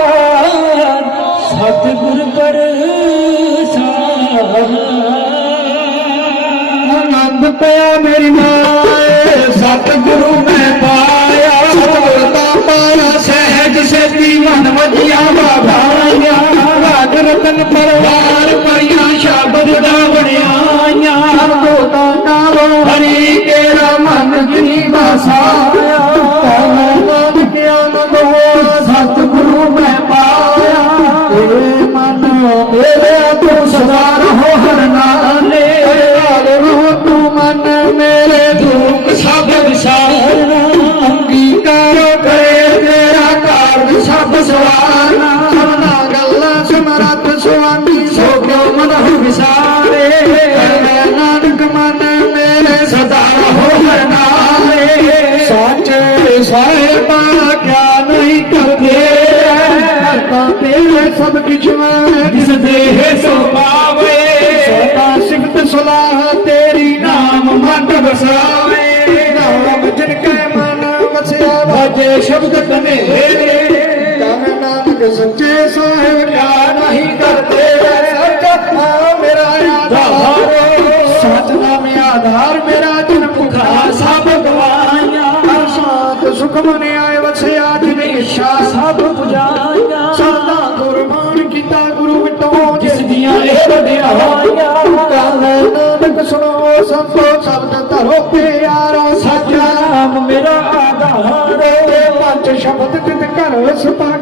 ਓੰਕਾਰ ਸਤਿਗੁਰ ਪ੍ਰਸਾਦ। ਆਨੰਦ ਪਿਆ ਮੇਰੀ ਮਾਏ, ਸਤਿਗੁਰੂ ਮੈਂ ਪਾਇਆ। ਸਤਿਗੁਰਤਾ ਪਾਇਆ, ਸਹਿਜ ਸੇਤੀ ਮਨ ਵਜਿਆ ਬਾਬਾਇਆ ਮੇਰੇ ਤੂੰ ਸਦਾ ਰਹੋ ਹਰ ਨਾਲੇ। ਰਹੋ ਤੂੰ ਮਨ ਮੇਰੇ ਦੁੱਖ ਸਭ ਵਿਸਾਰਨਾ ਅੰਗੀਕਾਰ ਕਰੇ ਤੇਰਾ ਕਾਰਜ ਸਭ ਸਵਾਰਨਾ। ਸਭਨਾ ਗੱਲਾਂ ਸਮਰੱਥ ਸੁਆਮੀ ਸੋ ਕਿਉ ਵਿਸਾਰੇ। ਮੈਂ ਨਾਨਕ ਮਨ ਮੇਰੇ ਸਦਾ ਰਹੋ ਹਰ ਨਾਲੇ। ਸਾਚੇ ਸਾਹਿਬਾ सब किछ सिफत सलाह तेरी नाम मन बसावे। नाम जिन के माना बसया बाजे शब्द नानक सच्चे साहेब क्या नहीं करते? अच्छा, हाँ, आधार मेरा जन्म खा सब गवाया हर साथ सुख मने आए बसया ਸੁਣੋ ਸੰਤੋ ਸ਼ਬਦ ਧਰੋ ਪਿਆਰਾ ਸੱਚਾ ਨਾਮ ਮੇਰਾ ਆਧਾਰ ਤੇ ਪੰਜ ਸ਼ਬਦ ਤਿਤ ਘਰ ਸੁਪਾਕੇ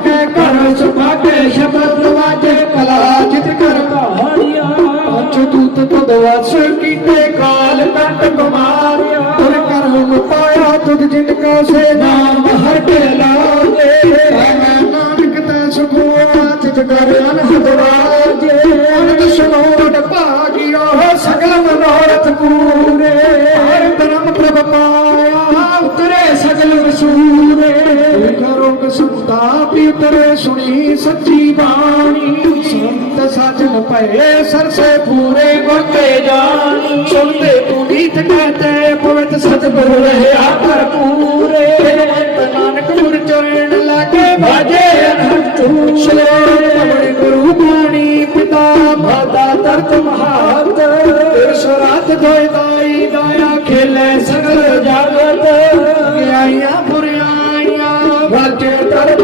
ਸੰਤਾਪੀ ਉਤਰੇ ਸੁਣੀ ਸੱਚੀ ਬਾਣੀ। ਸੰਤ ਸਾਜਨ ਪਏ ਸਰਸੇ ਪੂਰੇ ਗੁਰ ਤੇ ਜਾਣੀ। ਸੁਣਦੇ ਪੁਨੀਤ ਕਹਤੇ, ਪਵਿੱਤ ਸਤਿਗੁਰ ਰਹਿਆ ਭਰਪੂਰੇ ਨਾਨਕ ਗੁਰ ਚਰਨ ਲਾਗੇ ਬਾਜੇ ਅਨਹਦ ਤੂਸ਼ਲੇ ਪਵਨ ਗੁਰੂ ਬਾਣੀ ਪਿਤਾ, ਮਾਤਾ ਤਰਤ ਮਹਾਤ। ਈਸ਼ਵਰਾਤ ਦੋਇ ਦਾਈ ਦਾਇਆ ਖੇਲੇ ਸਗਲ ਜਗਤ। ਗਿਆਈਆਂ ਬੁਰਿਆਈਆਂ ਵਾਜੇ ਤਰਤ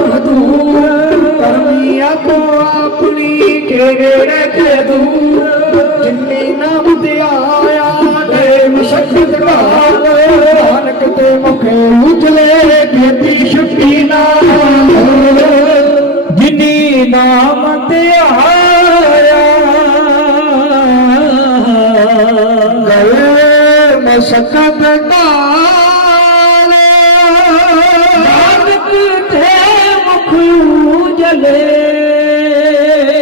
ਆਪਣੀ ਕਿਹੜੇ ਕੇ ਦੂਰ ਜਿਨੀ ਨਾਮ ਤੇ ਆਇਆ ਤੇ ਮਸ਼ਕਤ ਘਾਲ ਨਾਨਕ ਤੇ ਮੁਖੇ ਉਜਲੇ ਬੇਤੀ ਸ਼ਕਤੀ ਨਾਲ ਜਿਨੀ ਨਾਮ ਤੇ ਆਇਆ ਗਏ ਮਸ਼ਕਤ ਘਾਲ ਨਾਨਕ ਤੇ ਮੁਖ ਉਜਲੇ